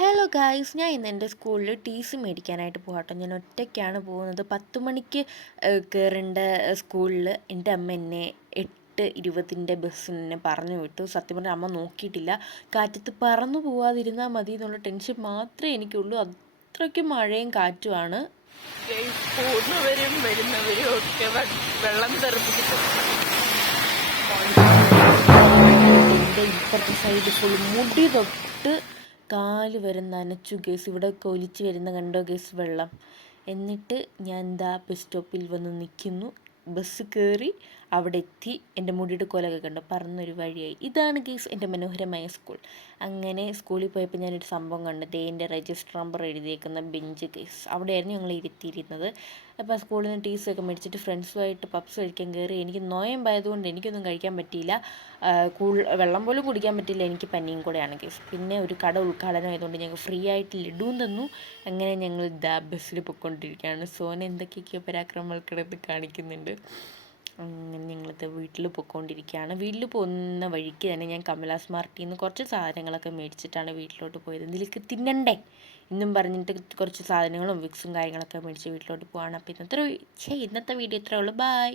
Hello guys, ഞാൻ ഇന്ന് എൻ്റെ സ്കൂളിൽ ടി സി മേടിക്കാനായിട്ട് പോകട്ടോ. ഞാൻ ഒറ്റയ്ക്കാണ് പോകുന്നത്. 10 മണിക്ക് കയറേണ്ട സ്കൂളിൽ എൻ്റെ അമ്മ എന്നെ 8:20 ബസ്സിന് പറഞ്ഞു വിട്ടു. സത്യം പറഞ്ഞാൽ അമ്മ നോക്കിയിട്ടില്ല. കാറ്റത്ത് പറന്നു പോവാതിരുന്നാൽ മതി എന്നുള്ള ടെൻഷൻ മാത്രമേ എനിക്കുള്ളൂ. അത്രയ്ക്ക് മഴയും കാറ്റുമാണ്. പോകുന്നവരും വരുന്നവരും ഒക്കെ വെള്ളം തെറിപ്പിച്ചിട്ട് എൻ്റെ ഇപ്പുറത്തെ സൈഡ് ഫുൾ മുടി തൊട്ട് കാല് വരെ നനച്ചു ഗേസ്. ഇവിടെ ഒലിച്ച് വരുന്ന കണ്ടോ ഗേസ് വെള്ളം. എന്നിട്ട് ഞാൻ എന്താ ബസ് സ്റ്റോപ്പിൽ വന്ന് നിൽക്കുന്നു. ബസ് കയറി അവിടെ എത്തി. എൻ്റെ മുടിയുടെ കോലൊക്കെ കണ്ടോ, പറന്നൊരു വഴിയായി. ഇതാണ് ഗേസ് എൻ്റെ മനോഹരമായ സ്കൂൾ. അങ്ങനെ സ്കൂളിൽ പോയപ്പോൾ ഞാനൊരു സംഭവം കണ്ടത്, എൻ്റെ രജിസ്റ്റർ നമ്പർ എഴുതിയേക്കുന്ന ബെഞ്ച് ഗേസ്. അവിടെയായിരുന്നു ഞങ്ങൾ ഇരുത്തിയിരുന്നത്. അപ്പോൾ സ്കൂളിൽ നിന്ന് ടീസൊക്കെ മേടിച്ചിട്ട് ഫ്രണ്ട്സുമായിട്ട് പപ്സ് കഴിക്കാൻ കയറി. എനിക്ക് നോയമ്പായതുകൊണ്ട് എനിക്കൊന്നും കഴിക്കാൻ പറ്റിയില്ല. വെള്ളം പോലും കുടിക്കാൻ പറ്റില്ല, എനിക്ക് പനിയും കൂടെയാണ് ഗേസ്. പിന്നെ ഒരു കട ഉദ്ഘാടനം ആയതുകൊണ്ട് ഞങ്ങൾക്ക് ഫ്രീ ആയിട്ട് ലഡുവും തന്നു. അങ്ങനെ ഞങ്ങൾ ബസ്സിൽ പൊയ്ക്കൊണ്ടിരിക്കുകയാണ്. സോന എന്തൊക്കെയൊക്കെയോ പരാക്രമങ്ങൾക്കിടത്ത് കാണിക്കുന്നുണ്ട്. അങ്ങനെ ഞങ്ങളത് വീട്ടിൽ പോയിക്കൊണ്ടിരിക്കുകയാണ്. വീട്ടിൽ പോകുന്ന വഴിക്ക് തന്നെ ഞാൻ കമല സ്മാർട്ടിൽ നിന്ന് കുറച്ച് സാധനങ്ങളൊക്കെ മേടിച്ചിട്ടാണ് വീട്ടിലോട്ട് പോയത്. ഇതിലേക്ക് തിന്നണ്ടേ എന്നും പറഞ്ഞിട്ട് കുറച്ച് സാധനങ്ങളും വിക്സും കാര്യങ്ങളൊക്കെ മേടിച്ച് വീട്ടിലോട്ട് പോവാണ്. അപ്പോൾ ഇന്നത്തെ വീഡിയോ ഇത്രയേ ഉള്ളൂ. ബൈ.